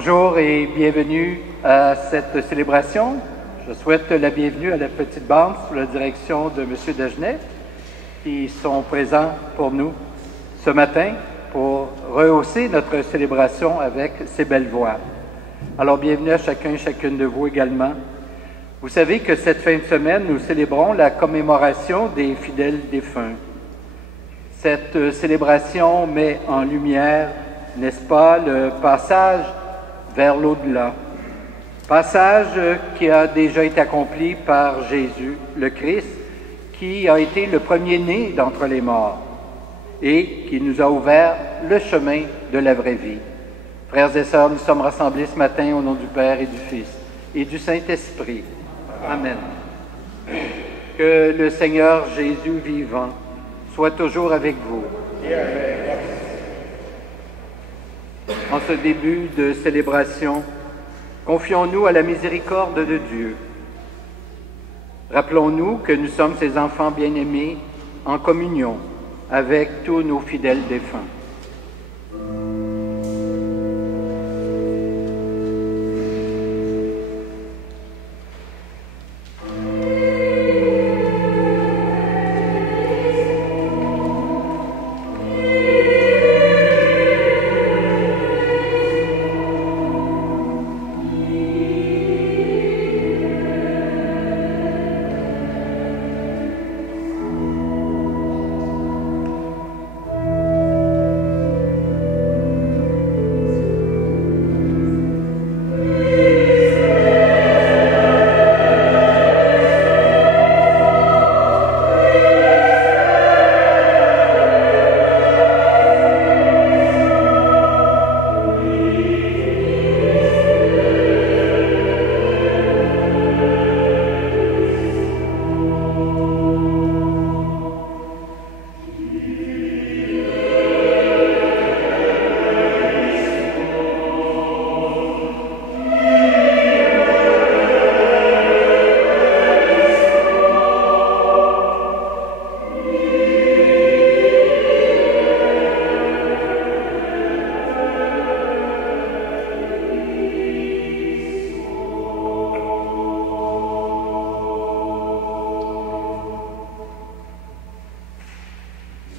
Bonjour et bienvenue à cette célébration. Je souhaite la bienvenue à la petite bande sous la direction de M. Dagenet qui sont présents pour nous ce matin pour rehausser notre célébration avec ces belles voix. Alors bienvenue à chacun et chacune de vous également. Vous savez que cette fin de semaine, nous célébrons la commémoration des fidèles défunts. Cette célébration met en lumière, n'est-ce pas, le passage vers l'au-delà. Passage qui a déjà été accompli par Jésus, le Christ, qui a été le premier-né d'entre les morts et qui nous a ouvert le chemin de la vraie vie. Frères et sœurs, nous sommes rassemblés ce matin au nom du Père et du Fils et du Saint-Esprit. Amen. Que le Seigneur Jésus vivant soit toujours avec vous. En ce début de célébration, confions-nous à la miséricorde de Dieu. Rappelons-nous que nous sommes ses enfants bien-aimés en communion avec tous nos fidèles défunts.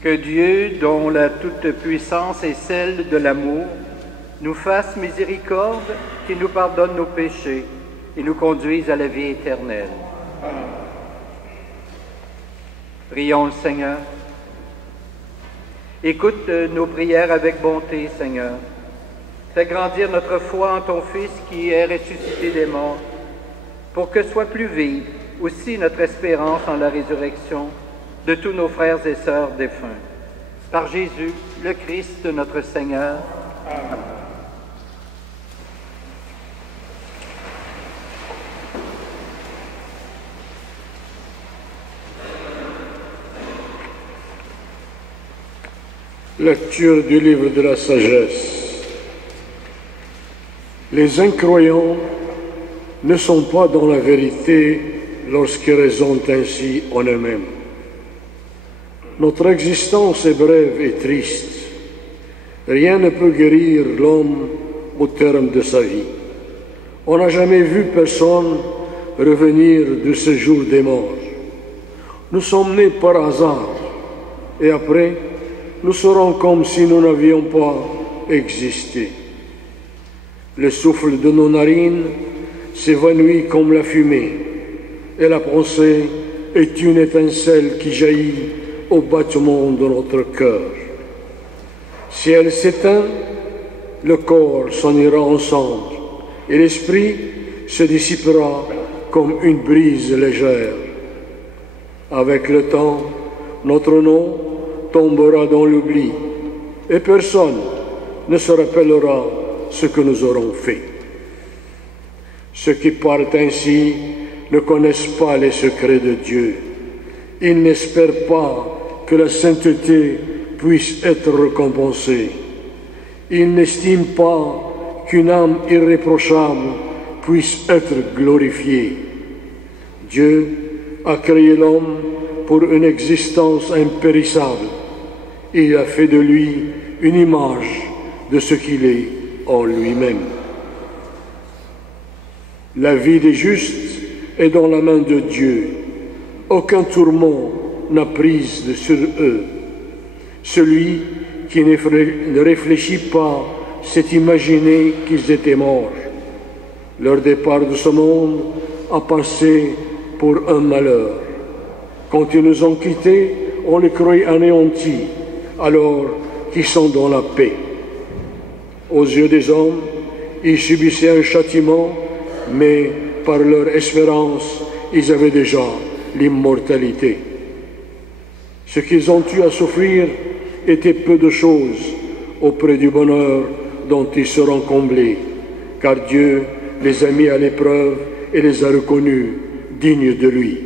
Que Dieu, dont la toute-puissance est celle de l'amour, nous fasse miséricorde, qui nous pardonne nos péchés et nous conduise à la vie éternelle. Prions le Seigneur. Écoute nos prières avec bonté, Seigneur. Fais grandir notre foi en ton Fils qui est ressuscité des morts, pour que soit plus vive aussi notre espérance en la résurrection de tous nos frères et sœurs défunts. Par Jésus, le Christ, notre Seigneur. Amen. Lecture du livre de la sagesse. Les incroyants ne sont pas dans la vérité lorsqu'ils raisonnent ainsi en eux-mêmes. Notre existence est brève et triste. Rien ne peut guérir l'homme au terme de sa vie. On n'a jamais vu personne revenir de ce jour des morts. Nous sommes nés par hasard, et après, nous serons comme si nous n'avions pas existé. Le souffle de nos narines s'évanouit comme la fumée, et la pensée est une étincelle qui jaillit au battement de notre cœur. Si elle s'éteint, le corps s'en ira ensemble, et l'esprit se dissipera comme une brise légère. Avec le temps, notre nom tombera dans l'oubli, et personne ne se rappellera ce que nous aurons fait. Ceux qui parlent ainsi ne connaissent pas les secrets de Dieu. Ils n'espèrent pas que la sainteté puisse être récompensée. Ils n'estiment pas qu'une âme irréprochable puisse être glorifiée. Dieu a créé l'homme pour une existence impérissable. Il a fait de lui une image de ce qu'il est en lui-même. La vie des justes est dans la main de Dieu. Aucun tourment n'a prise sur eux. Celui qui ne réfléchit pas s'est imaginé qu'ils étaient morts. Leur départ de ce monde a passé pour un malheur. Quand ils nous ont quittés, on les croyait anéantis, alors qu'ils sont dans la paix. Aux yeux des hommes, ils subissaient un châtiment, mais par leur espérance, ils avaient déjà l'immortalité. Ce qu'ils ont eu à souffrir était peu de choses auprès du bonheur dont ils seront comblés, car Dieu les a mis à l'épreuve et les a reconnus dignes de lui.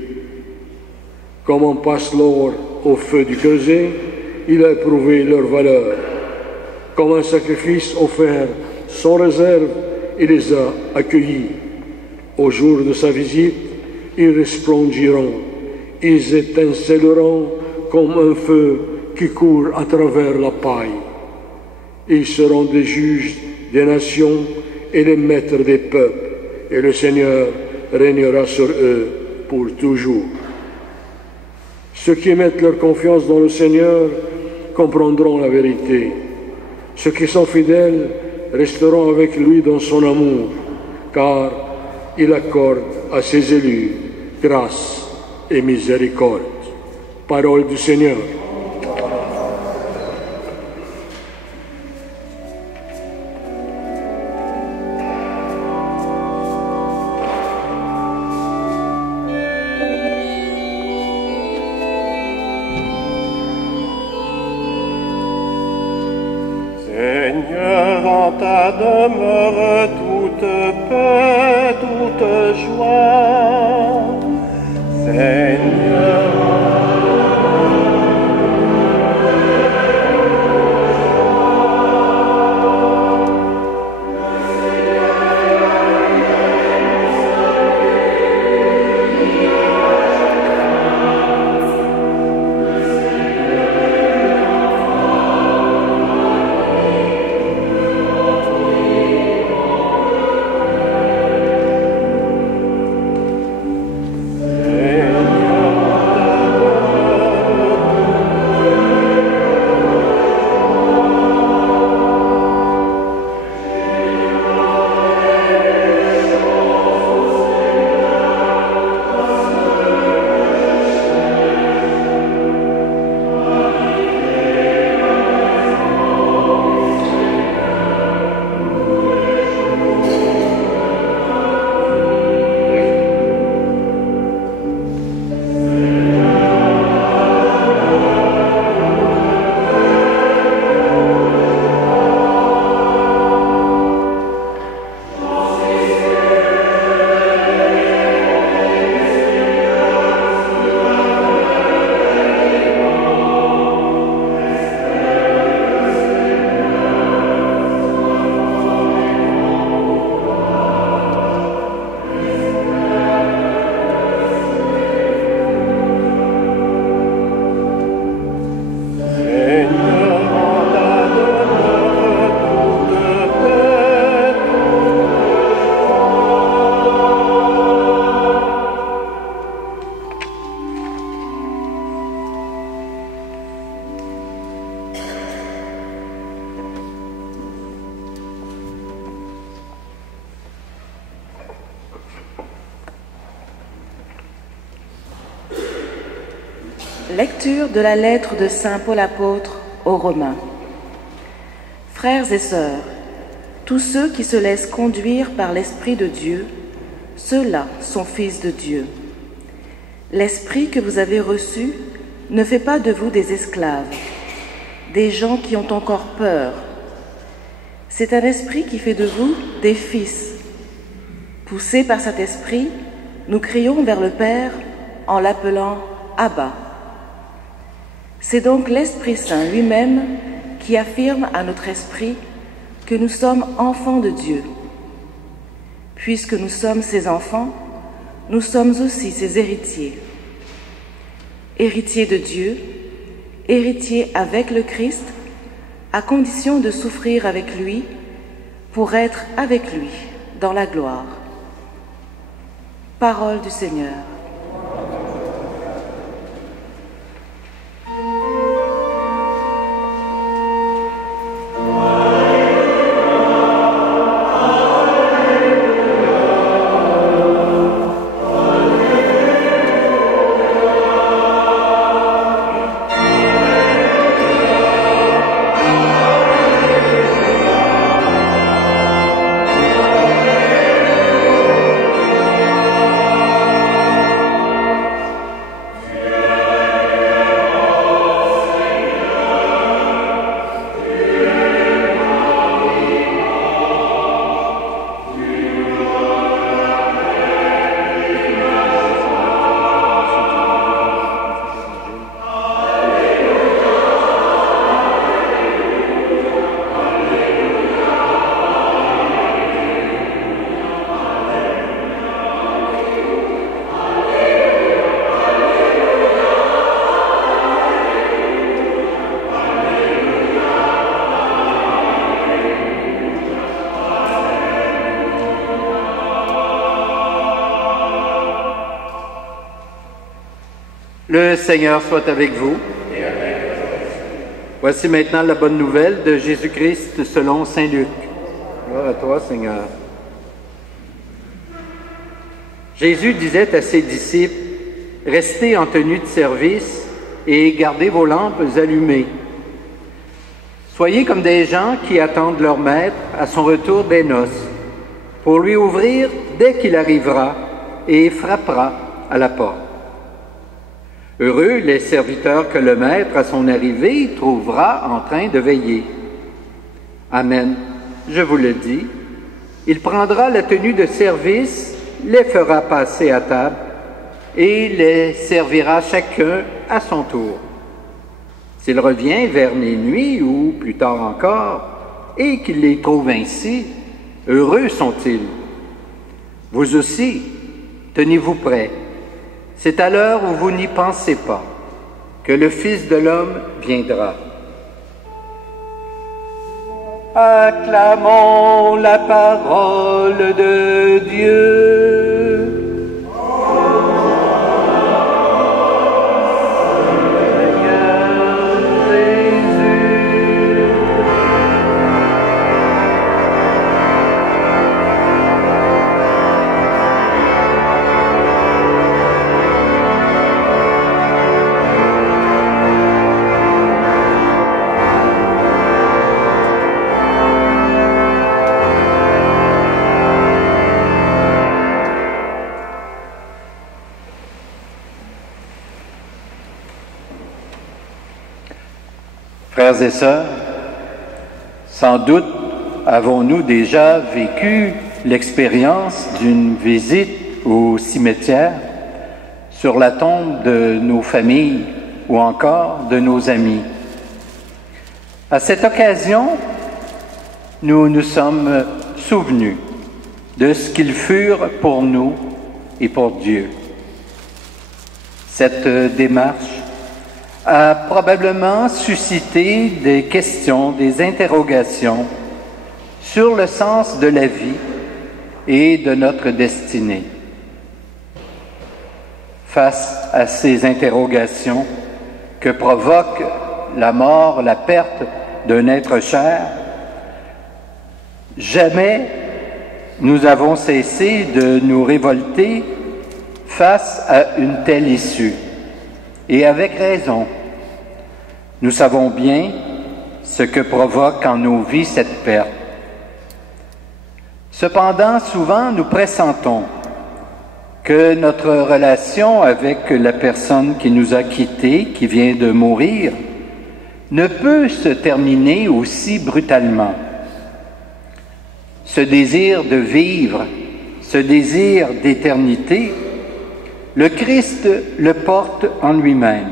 Comme on passe l'or au feu du creuset, il a éprouvé leur valeur. Comme un sacrifice offert sans réserve, il les a accueillis. Au jour de sa visite, ils resplendiront, ils étinceleront comme un feu qui court à travers la paille. Ils seront des juges des nations et les maîtres des peuples, et le Seigneur régnera sur eux pour toujours. Ceux qui mettent leur confiance dans le Seigneur comprendront la vérité. Ceux qui sont fidèles resteront avec lui dans son amour, car il accorde à ses élus grâce et miséricorde. Parole du Seigneur. Seigneur, en ta demeure toute paix, toute joie. Seigneur, Lecture de la lettre de Saint Paul apôtre aux Romains. Frères et sœurs, tous ceux qui se laissent conduire par l'Esprit de Dieu, ceux-là sont fils de Dieu. L'Esprit que vous avez reçu ne fait pas de vous des esclaves, des gens qui ont encore peur. C'est un esprit qui fait de vous des fils. Poussés par cet esprit, nous crions vers le Père en l'appelant Abba. C'est donc l'Esprit Saint lui-même qui affirme à notre esprit que nous sommes enfants de Dieu. Puisque nous sommes ses enfants, nous sommes aussi ses héritiers. Héritiers de Dieu, héritiers avec le Christ, à condition de souffrir avec lui pour être avec lui dans la gloire. Parole du Seigneur. Le Seigneur soit avec vous. Voici maintenant la bonne nouvelle de Jésus-Christ selon saint Luc. Gloire à toi, Seigneur. Jésus disait à ses disciples, « Restez en tenue de service et gardez vos lampes allumées. Soyez comme des gens qui attendent leur maître à son retour des noces, pour lui ouvrir dès qu'il arrivera et frappera à la porte. Heureux les serviteurs que le maître, à son arrivée, trouvera en train de veiller. Amen, je vous le dis, il prendra la tenue de service, les fera passer à table et les servira chacun à son tour. S'il revient vers minuit ou plus tard encore, et qu'il les trouve ainsi, heureux sont-ils. Vous aussi, tenez-vous prêts. C'est à l'heure où vous n'y pensez pas que le Fils de l'homme viendra. Acclamons la parole de Dieu. Frères et sœurs, sans doute avons-nous déjà vécu l'expérience d'une visite au cimetière sur la tombe de nos familles ou encore de nos amis. À cette occasion, nous nous sommes souvenus de ce qu'ils furent pour nous et pour Dieu. Cette démarche a probablement suscité des questions, des interrogations sur le sens de la vie et de notre destinée. Face à ces interrogations que provoque la mort, la perte d'un être cher, jamais nous avons cessé de nous révolter face à une telle issue. Et avec raison, nous savons bien ce que provoque en nos vies cette perte. Cependant, souvent, nous pressentons que notre relation avec la personne qui nous a quittés, qui vient de mourir, ne peut se terminer aussi brutalement. Ce désir de vivre, ce désir d'éternité, le Christ le porte en lui-même.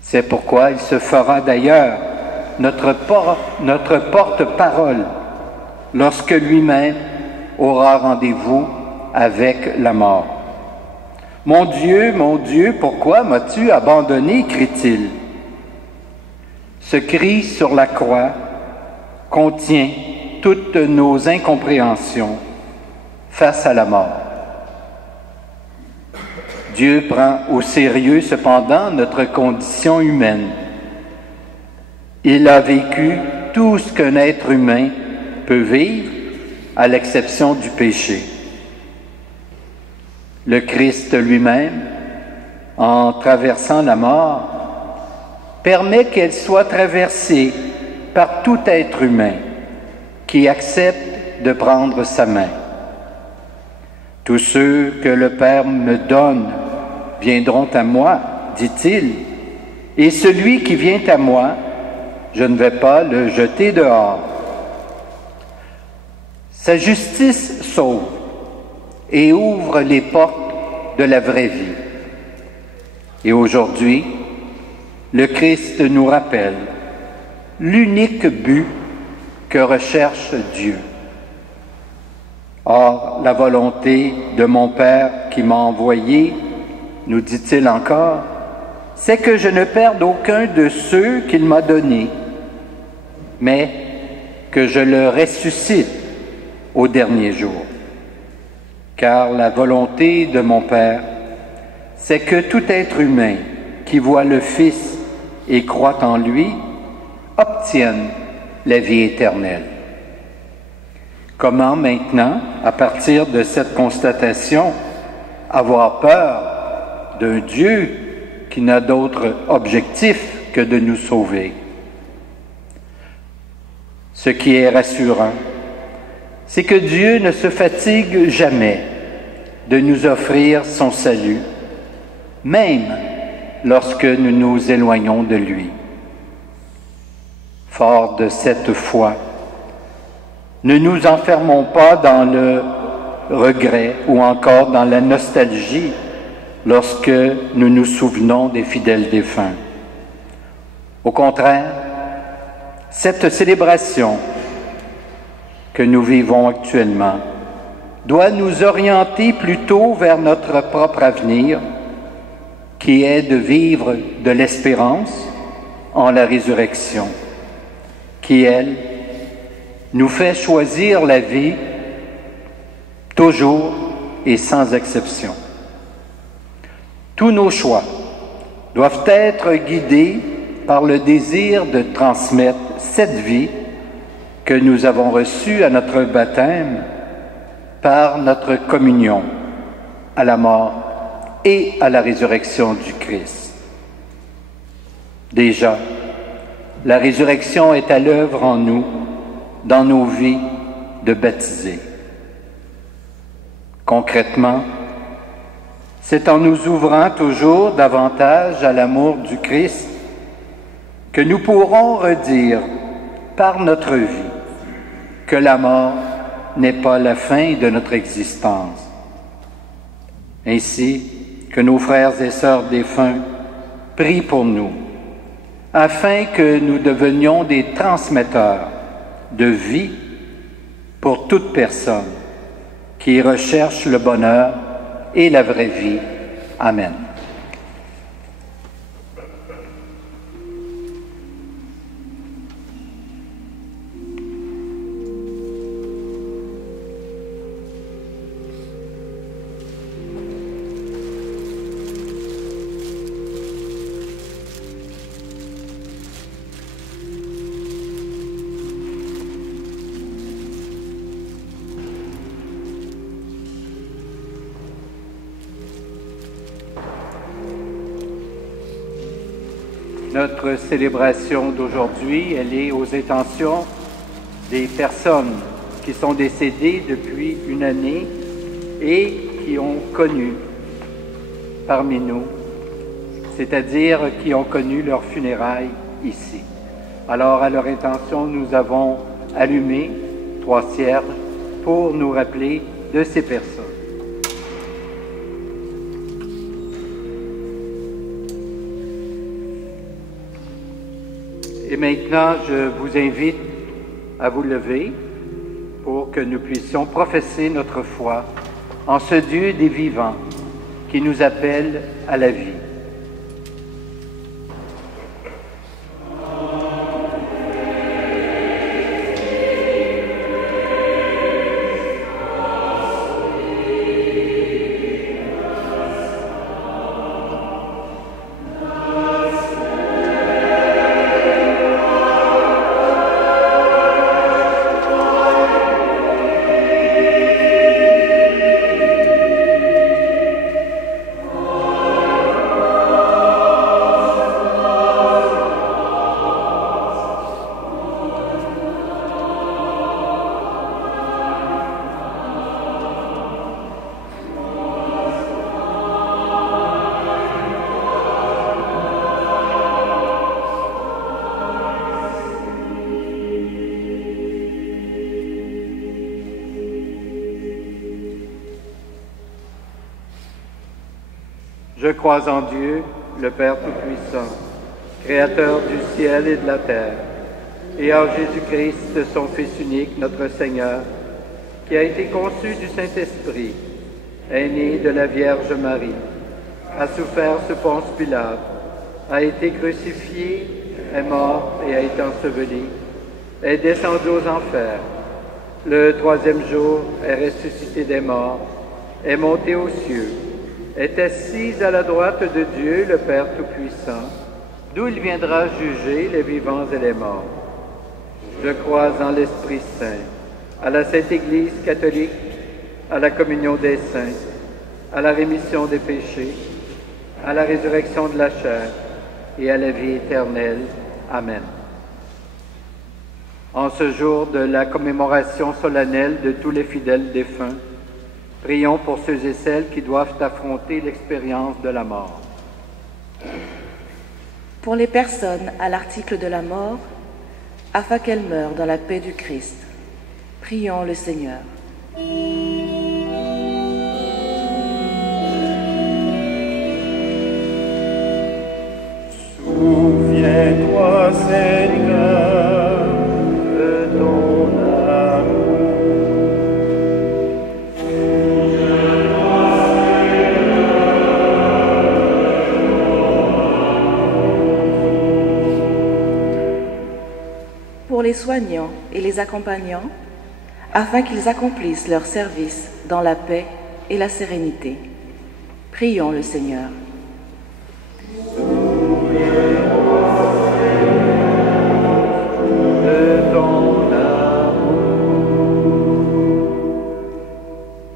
C'est pourquoi il se fera d'ailleurs notre porte-parole lorsque lui-même aura rendez-vous avec la mort. Mon Dieu, pourquoi m'as-tu abandonné ?» crie-t-il. Ce cri sur la croix contient toutes nos incompréhensions face à la mort. Dieu prend au sérieux cependant notre condition humaine. Il a vécu tout ce qu'un être humain peut vivre, à l'exception du péché. Le Christ lui-même, en traversant la mort, permet qu'elle soit traversée par tout être humain qui accepte de prendre sa main. Tous ceux que le Père me donne viendront à moi, dit-il, et celui qui vient à moi, je ne vais pas le jeter dehors. Sa justice sauve et ouvre les portes de la vraie vie. Et aujourd'hui, le Christ nous rappelle l'unique but que recherche Dieu. Or, la volonté de mon Père qui m'a envoyé, nous dit-il encore, c'est que je ne perde aucun de ceux qu'il m'a donnés, mais que je le ressuscite au dernier jour. Car la volonté de mon Père, c'est que tout être humain qui voit le Fils et croit en lui obtienne la vie éternelle. Comment maintenant, à partir de cette constatation, avoir peur d'un Dieu qui n'a d'autre objectif que de nous sauver? Ce qui est rassurant, c'est que Dieu ne se fatigue jamais de nous offrir son salut, même lorsque nous nous éloignons de lui. Fort de cette foi, ne nous enfermons pas dans le regret ou encore dans la nostalgie lorsque nous nous souvenons des fidèles défunts. Au contraire, cette célébration que nous vivons actuellement doit nous orienter plutôt vers notre propre avenir, qui est de vivre de l'espérance en la résurrection, qui, elle, nous fait choisir la vie toujours et sans exception. Tous nos choix doivent être guidés par le désir de transmettre cette vie que nous avons reçue à notre baptême par notre communion à la mort et à la résurrection du Christ. Déjà, la résurrection est à l'œuvre en nous, dans nos vies de baptisés. Concrètement, c'est en nous ouvrant toujours davantage à l'amour du Christ que nous pourrons redire par notre vie que la mort n'est pas la fin de notre existence. Ainsi que nos frères et sœurs défunts prient pour nous, afin que nous devenions des transmetteurs de vie pour toute personne qui recherche le bonheur et la vraie vie. Amen. Notre célébration d'aujourd'hui, elle est aux intentions des personnes qui sont décédées depuis une année et qui ont connu parmi nous, c'est-à-dire qui ont connu leurs funérailles ici. Alors, à leur intention, nous avons allumé 3 cierges pour nous rappeler de ces personnes. Et maintenant, je vous invite à vous lever pour que nous puissions professer notre foi en ce Dieu des vivants qui nous appelle à la vie. Je crois en Dieu, le Père Tout-Puissant, Créateur du ciel et de la terre, et en Jésus-Christ, son Fils unique, notre Seigneur, qui a été conçu du Saint-Esprit, est né de la Vierge Marie, a souffert sous Ponce Pilate, a été crucifié, est mort et a été enseveli, est descendu aux enfers. Le troisième jour est ressuscité des morts, est monté aux cieux, est assis à la droite de Dieu, le Père Tout-Puissant, d'où il viendra juger les vivants et les morts. Je crois en l'Esprit Saint, à la Sainte Église catholique, à la communion des saints, à la rémission des péchés, à la résurrection de la chair et à la vie éternelle. Amen. En ce jour de la commémoration solennelle de tous les fidèles défunts, prions pour ceux et celles qui doivent affronter l'expérience de la mort. Pour les personnes à l'article de la mort, afin qu'elles meurent dans la paix du Christ, prions le Seigneur. Souviens-toi, Seigneur, de ton amour. Pour les soignants et les accompagnants, afin qu'ils accomplissent leur service dans la paix et la sérénité, prions le Seigneur.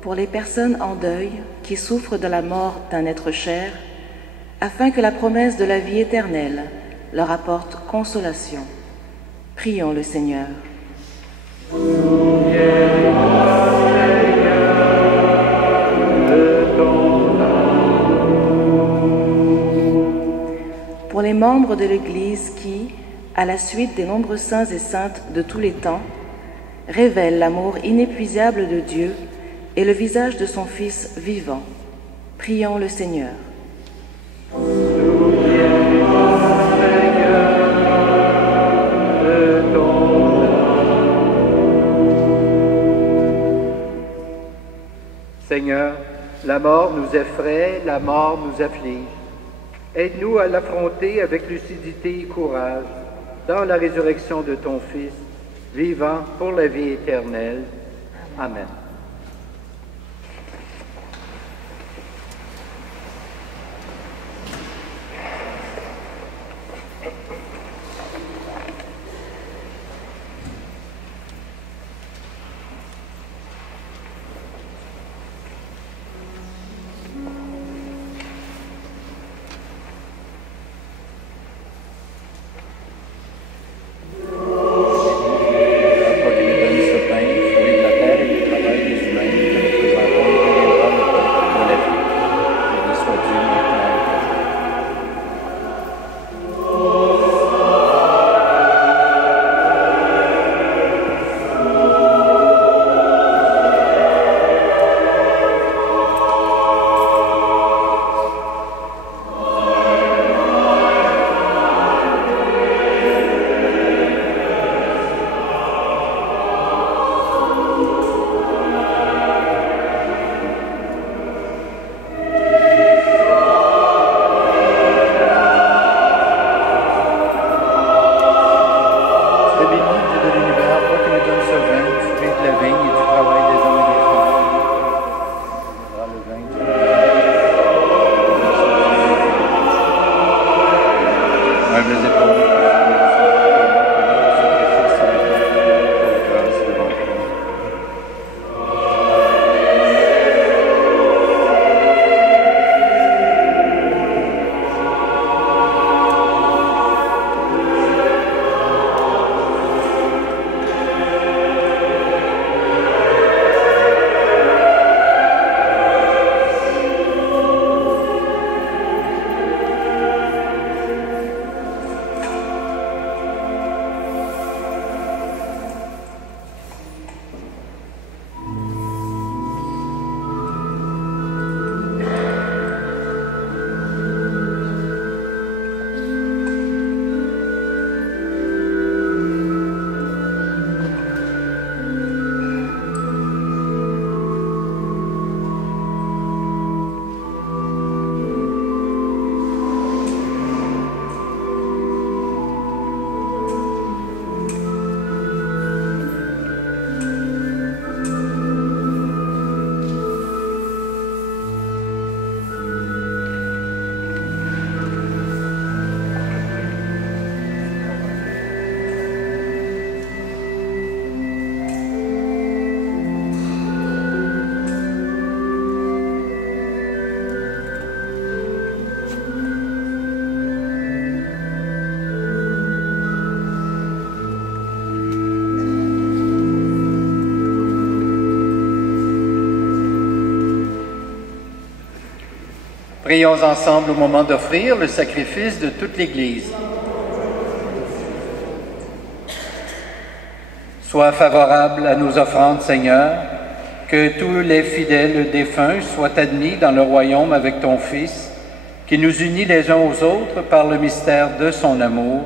Pour les personnes en deuil qui souffrent de la mort d'un être cher, afin que la promesse de la vie éternelle leur apporte consolation, prions le Seigneur. Pour les membres de l'Église qui, à la suite des nombreux saints et saintes de tous les temps, révèlent l'amour inépuisable de Dieu et le visage de son Fils vivant, prions le Seigneur. Seigneur, la mort nous effraie, la mort nous afflige. Aide-nous à l'affronter avec lucidité et courage dans la résurrection de ton Fils, vivant pour la vie éternelle. Amen. Prions ensemble au moment d'offrir le sacrifice de toute l'Église. Sois favorable à nos offrandes, Seigneur, que tous les fidèles défunts soient admis dans le royaume avec ton Fils, qui nous unit les uns aux autres par le mystère de son amour,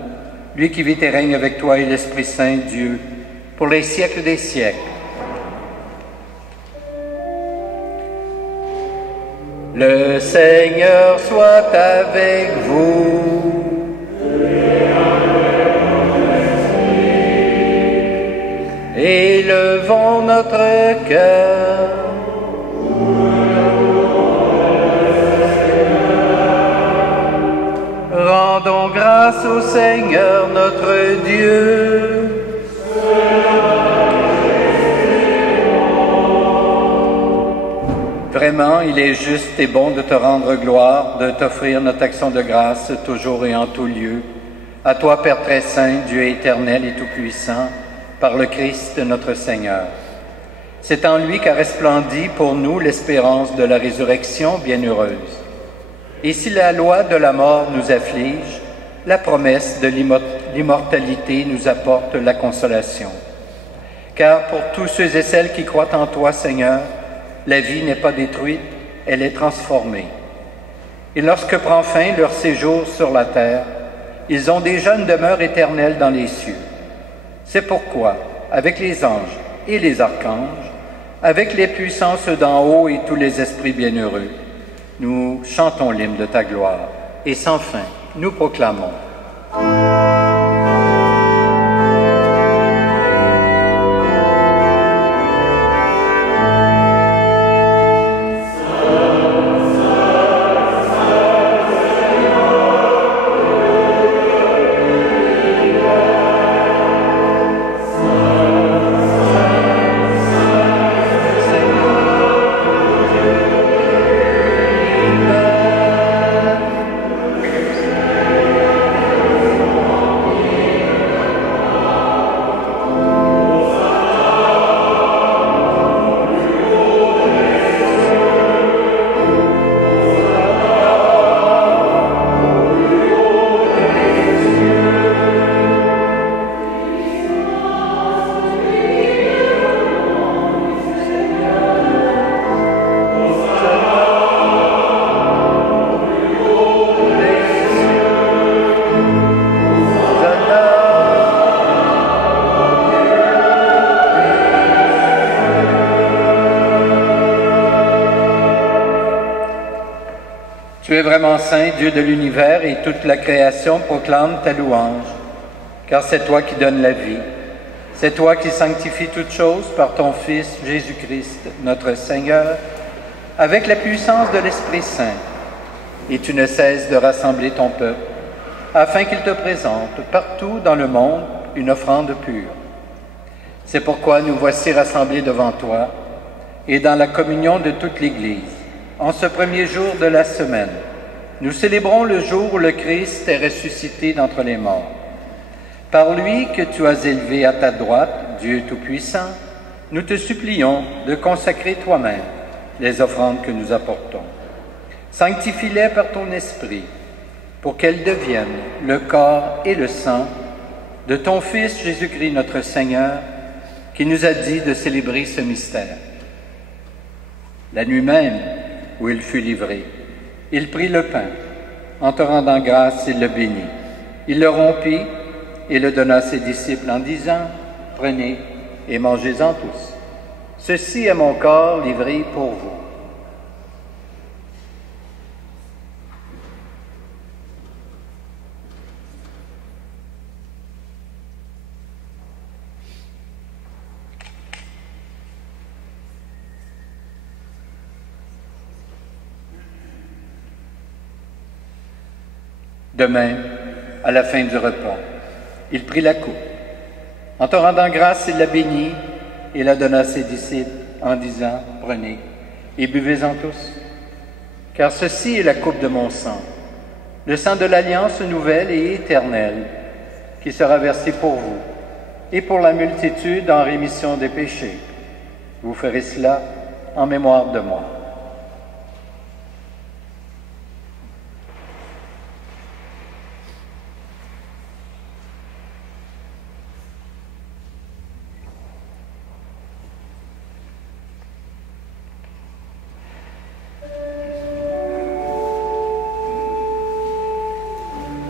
lui qui vit et règne avec toi et l'Esprit Saint, Dieu, pour les siècles des siècles. Le Seigneur soit avec vous. Élevons notre cœur. Rendons grâce au Seigneur notre Dieu. Vraiment, il est juste et bon de te rendre gloire, de t'offrir notre action de grâce toujours et en tout lieu. À toi, Père très saint, Dieu éternel et tout-puissant, par le Christ notre Seigneur. C'est en lui qu'a resplendi pour nous l'espérance de la résurrection bienheureuse. Et si la loi de la mort nous afflige, la promesse de l'immortalité nous apporte la consolation. Car pour tous ceux et celles qui croient en toi, Seigneur, la vie n'est pas détruite, elle est transformée. Et lorsque prend fin leur séjour sur la terre, ils ont déjà une demeure éternelle dans les cieux. C'est pourquoi, avec les anges et les archanges, avec les puissances d'en haut et tous les esprits bienheureux, nous chantons l'hymne de ta gloire, et sans fin, nous proclamons. Tu es vraiment saint, Dieu de l'univers, et toute la création proclame ta louange, car c'est toi qui donnes la vie. C'est toi qui sanctifies toutes choses par ton Fils Jésus-Christ, notre Seigneur, avec la puissance de l'Esprit Saint. Et tu ne cesses de rassembler ton peuple, afin qu'il te présente partout dans le monde une offrande pure. C'est pourquoi nous voici rassemblés devant toi, et dans la communion de toute l'Église. En ce premier jour de la semaine, nous célébrons le jour où le Christ est ressuscité d'entre les morts. Par lui que tu as élevé à ta droite, Dieu Tout-Puissant, nous te supplions de consacrer toi-même les offrandes que nous apportons. Sanctifie-les par ton Esprit, pour qu'elles deviennent le corps et le sang de ton Fils Jésus-Christ notre Seigneur, qui nous a dit de célébrer ce mystère. La nuit même, où il fut livré, il prit le pain. En te rendant grâce, il le bénit. Il le rompit et le donna à ses disciples en disant, « Prenez et mangez-en tous. Ceci est mon corps livré pour vous. » De même, à la fin du repas, il prit la coupe. En te rendant grâce, il la bénit et la donna à ses disciples en disant, « Prenez et buvez-en tous, car ceci est la coupe de mon sang, le sang de l'alliance nouvelle et éternelle, qui sera versé pour vous et pour la multitude en rémission des péchés. Vous ferez cela en mémoire de moi. »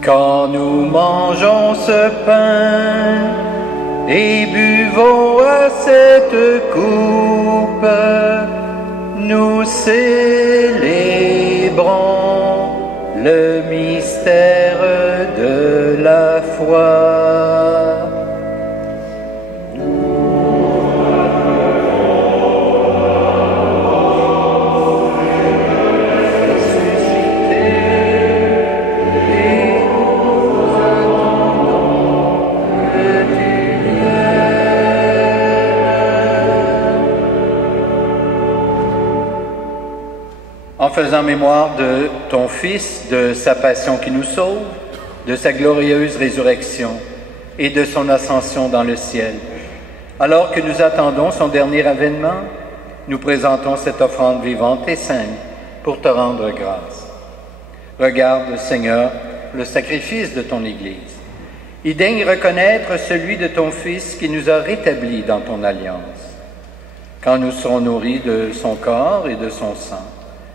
Quand nous mangeons ce pain et buvons à cette coupe, nous célébrons le mystère de la foi. En faisant mémoire de ton Fils, de sa passion qui nous sauve, de sa glorieuse résurrection et de son ascension dans le ciel. Alors que nous attendons son dernier avènement, nous présentons cette offrande vivante et sainte pour te rendre grâce. Regarde, Seigneur, le sacrifice de ton Église. Et daigne reconnaître celui de ton Fils qui nous a rétablis dans ton alliance. Quand nous serons nourris de son corps et de son sang,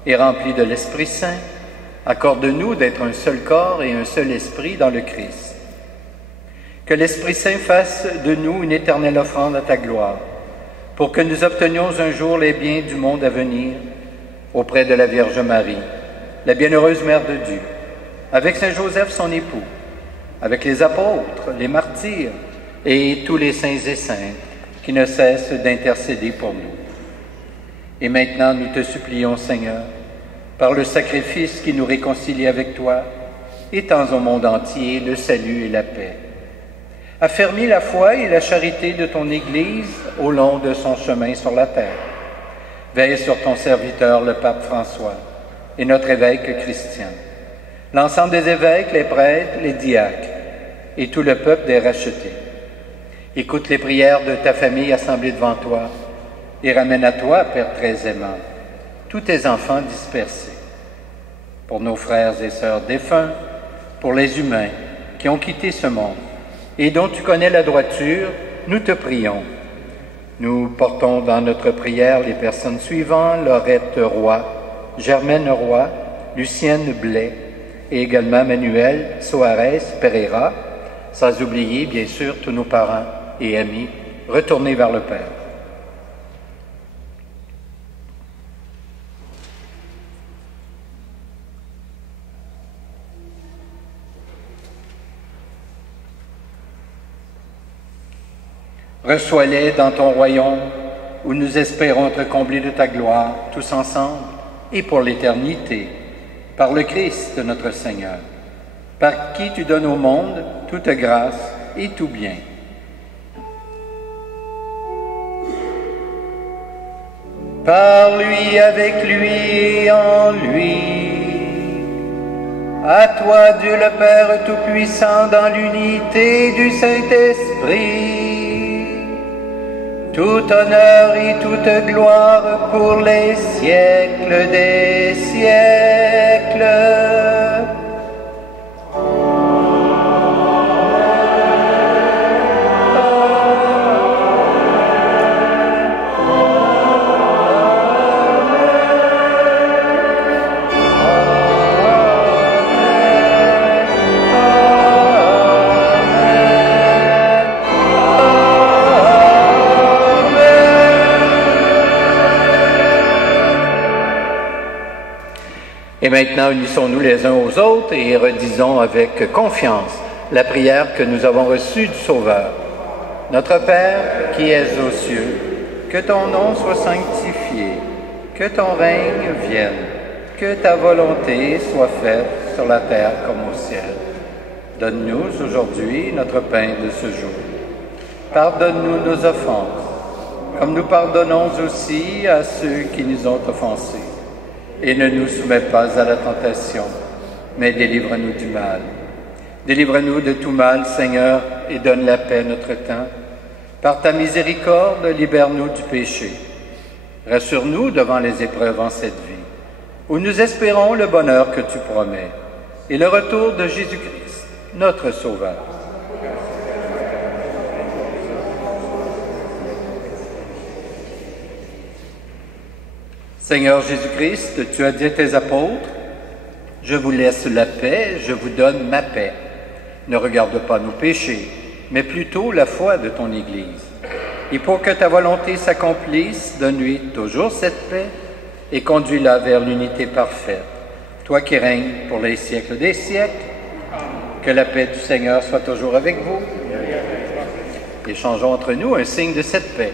et remplis de l'Esprit Saint, accorde-nous d'être un seul corps et un seul esprit dans le Christ. Que l'Esprit Saint fasse de nous une éternelle offrande à ta gloire, pour que nous obtenions un jour les biens du monde à venir, auprès de la Vierge Marie, la bienheureuse Mère de Dieu, avec Saint Joseph son époux, avec les apôtres, les martyrs et tous les saints et saintes qui ne cessent d'intercéder pour nous. Et maintenant, nous te supplions, Seigneur, par le sacrifice qui nous réconcilie avec toi, étends au monde entier le salut et la paix. Affermis la foi et la charité de ton Église au long de son chemin sur la terre. Veille sur ton serviteur, le pape François, et notre évêque Christian, l'ensemble des évêques, les prêtres, les diacres, et tout le peuple des rachetés. Écoute les prières de ta famille assemblée devant toi, et ramène à toi, Père très aimant, tous tes enfants dispersés. Pour nos frères et sœurs défunts, pour les humains qui ont quitté ce monde et dont tu connais la droiture, nous te prions. Nous portons dans notre prière les personnes suivantes, Laurette Roy, Germaine Roy, Lucienne Blais et également Manuel Soares Pereira, sans oublier bien sûr tous nos parents et amis retournés vers le Père. Reçois-les dans ton royaume, où nous espérons être comblés de ta gloire, tous ensemble, et pour l'éternité, par le Christ notre Seigneur, par qui tu donnes au monde toute grâce et tout bien. Par lui, avec lui et en lui, à toi Dieu le Père Tout-Puissant, dans l'unité du Saint-Esprit, tout honneur et toute gloire pour les siècles des siècles. Et maintenant, unissons-nous les uns aux autres et redisons avec confiance la prière que nous avons reçue du Sauveur. Notre Père qui es aux cieux, que ton nom soit sanctifié, que ton règne vienne, que ta volonté soit faite sur la terre comme au ciel. Donne-nous aujourd'hui notre pain de ce jour. Pardonne-nous nos offenses, comme nous pardonnons aussi à ceux qui nous ont offensés. Et ne nous soumets pas à la tentation, mais délivre-nous du mal. Délivre-nous de tout mal, Seigneur, et donne la paix à notre temps. Par ta miséricorde, libère-nous du péché. Rassure-nous devant les épreuves en cette vie, où nous espérons le bonheur que tu promets, et le retour de Jésus-Christ, notre Sauveur. Seigneur Jésus-Christ, tu as dit à tes apôtres, « Je vous laisse la paix, je vous donne ma paix. Ne regarde pas nos péchés, mais plutôt la foi de ton Église. Et pour que ta volonté s'accomplisse, donne-lui toujours cette paix et conduis-la vers l'unité parfaite. Toi qui règnes pour les siècles des siècles, que la paix du Seigneur soit toujours avec vous. Échangeons entre nous un signe de cette paix.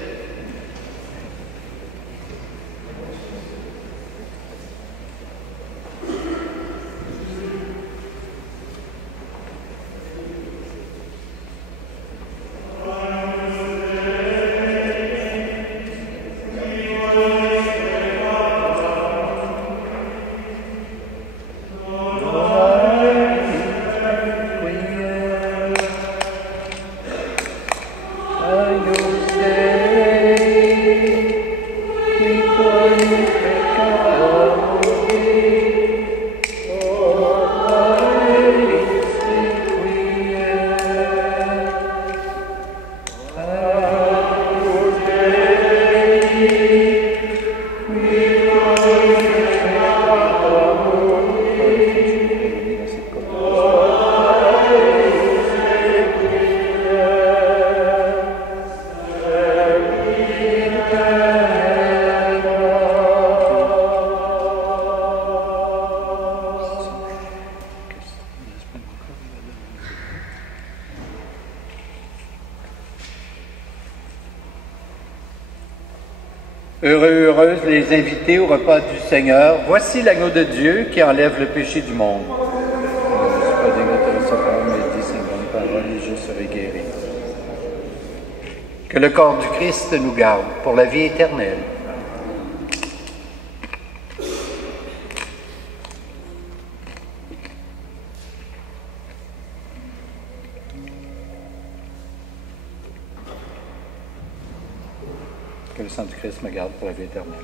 Heureux, heureuses les invités au repas du Seigneur. Voici l'agneau de Dieu qui enlève le péché du monde. Je ne suis pas digne de te recevoir, mais dis ces bonnes paroles et je serai guéri. Que le corps du Christ nous garde pour la vie éternelle. Que le sang du Christ me garde pour la vie éternelle.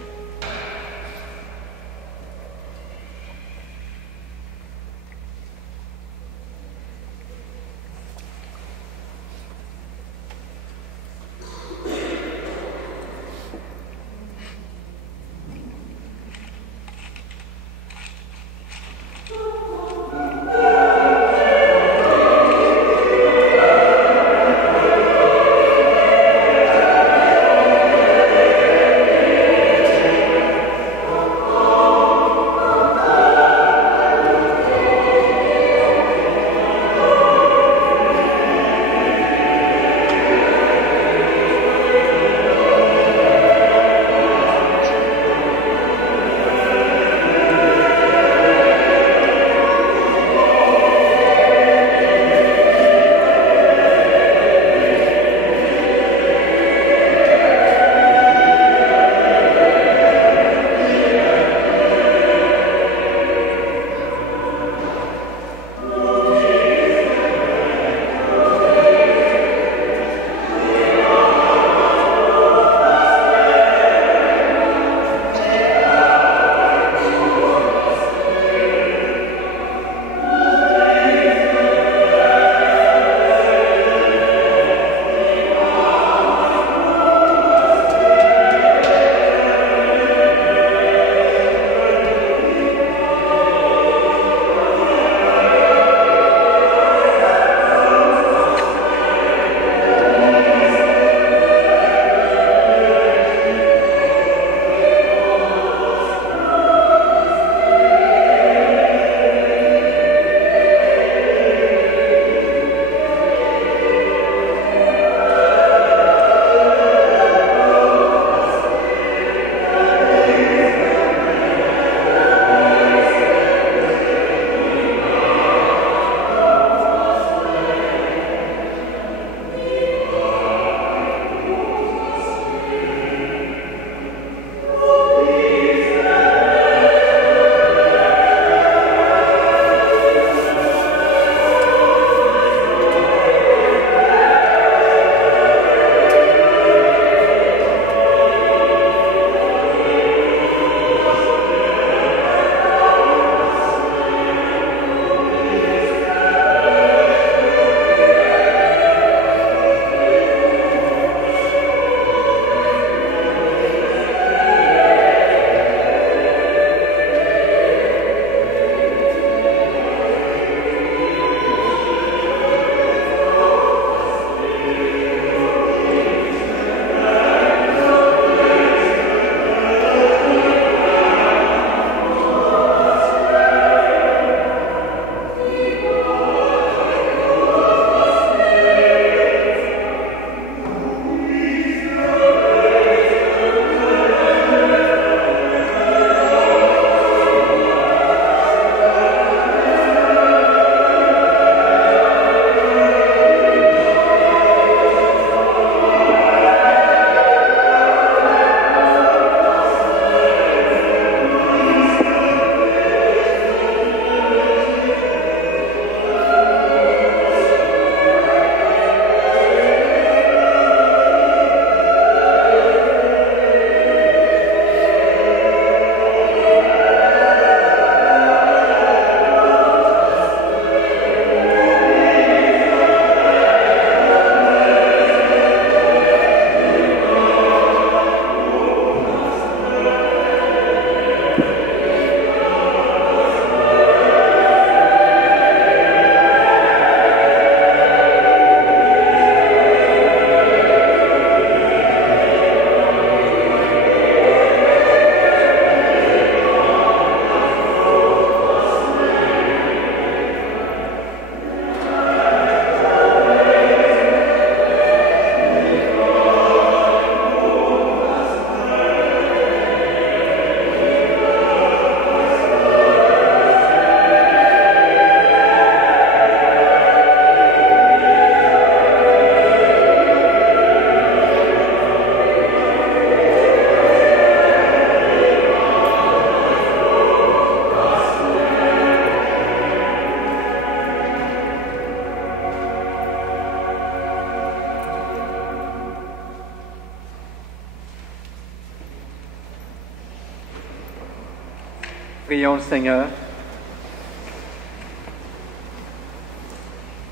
Prions le Seigneur.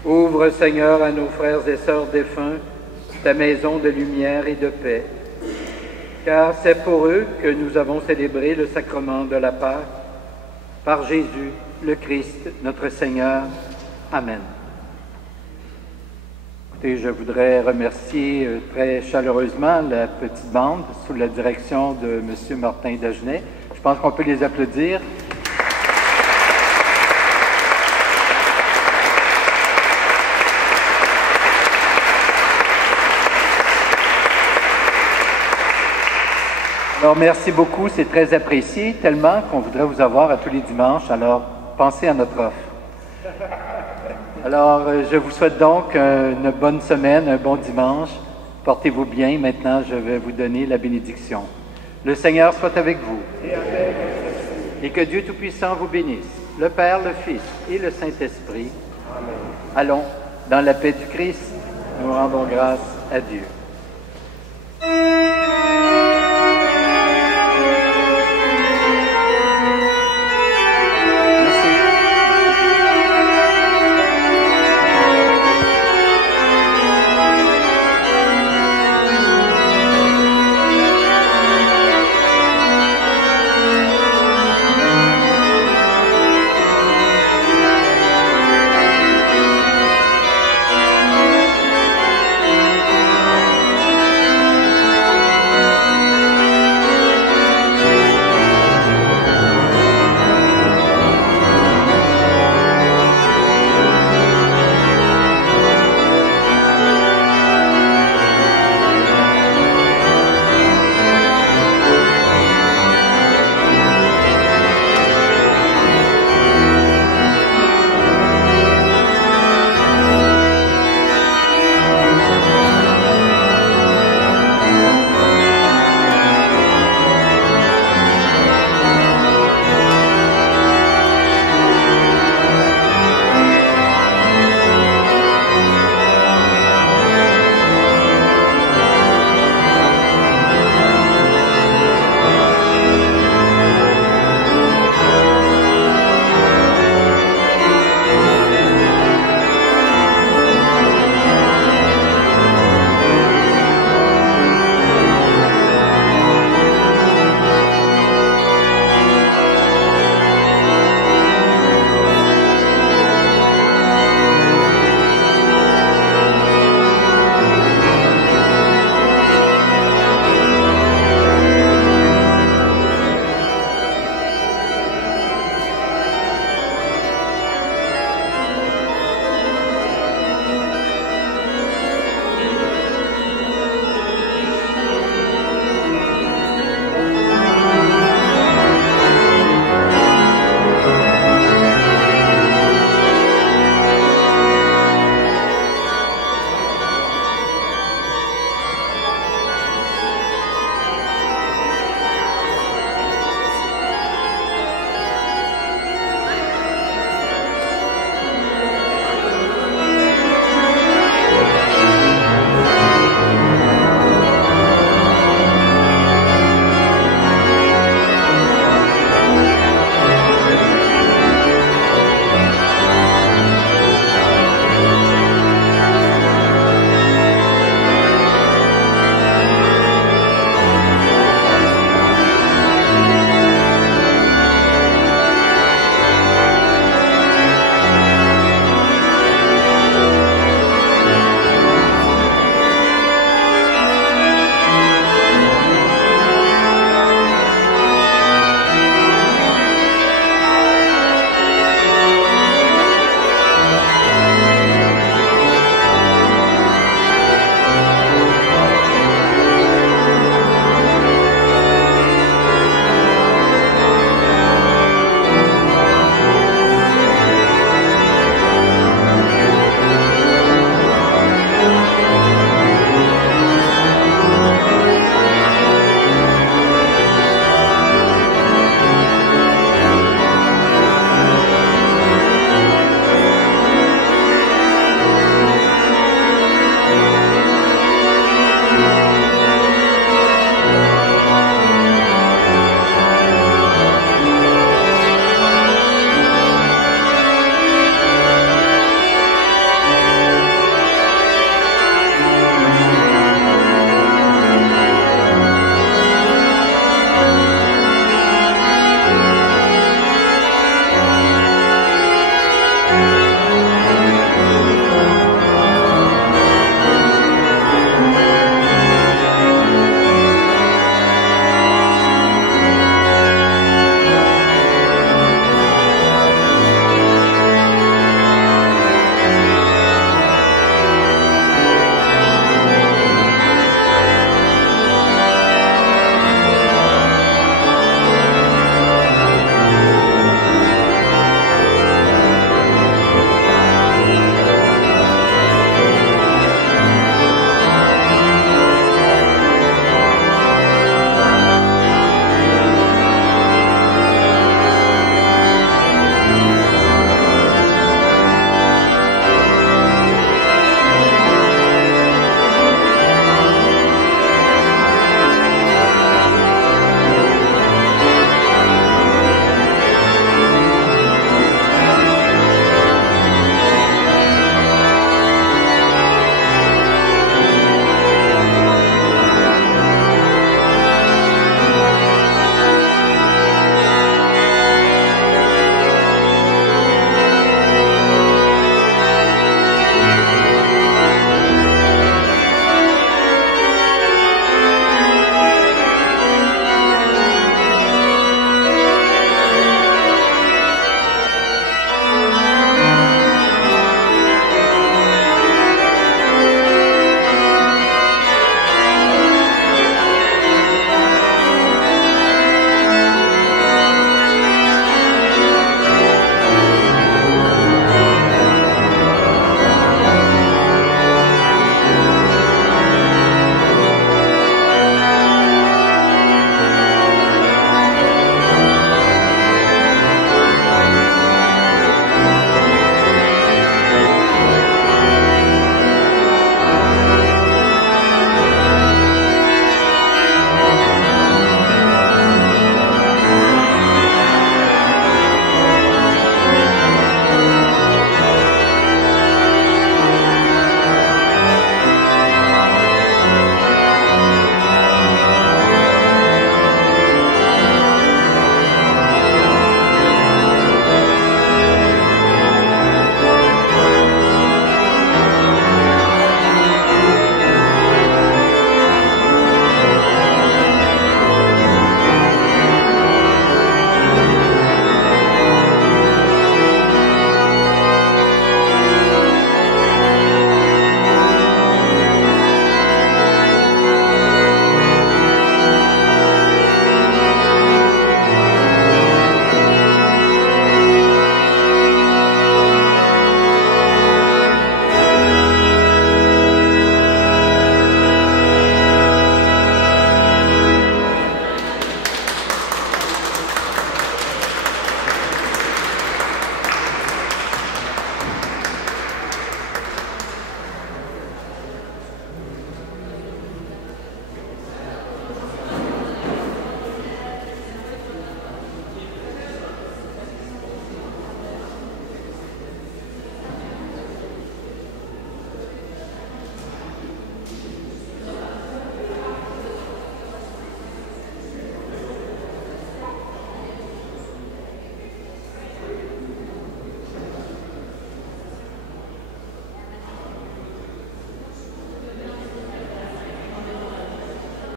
Ouvre, Seigneur, à nos frères et sœurs défunts ta maison de lumière et de paix, car c'est pour eux que nous avons célébré le sacrement de la Pâque, par Jésus, le Christ, notre Seigneur. Amen. Écoutez, je voudrais remercier très chaleureusement la petite bande sous la direction de M. Martin Dagenet. Je pense qu'on peut les applaudir. Alors, merci beaucoup, c'est très apprécié, tellement qu'on voudrait vous avoir à tous les dimanches. Alors, pensez à notre offre. Alors, je vous souhaite donc une bonne semaine, un bon dimanche. Portez-vous bien. Maintenant, je vais vous donner la bénédiction. Le Seigneur soit avec vous. Et que Dieu Tout-Puissant vous bénisse, le Père, le Fils et le Saint-Esprit. Amen. Allons, dans la paix du Christ, nous rendons grâce à Dieu.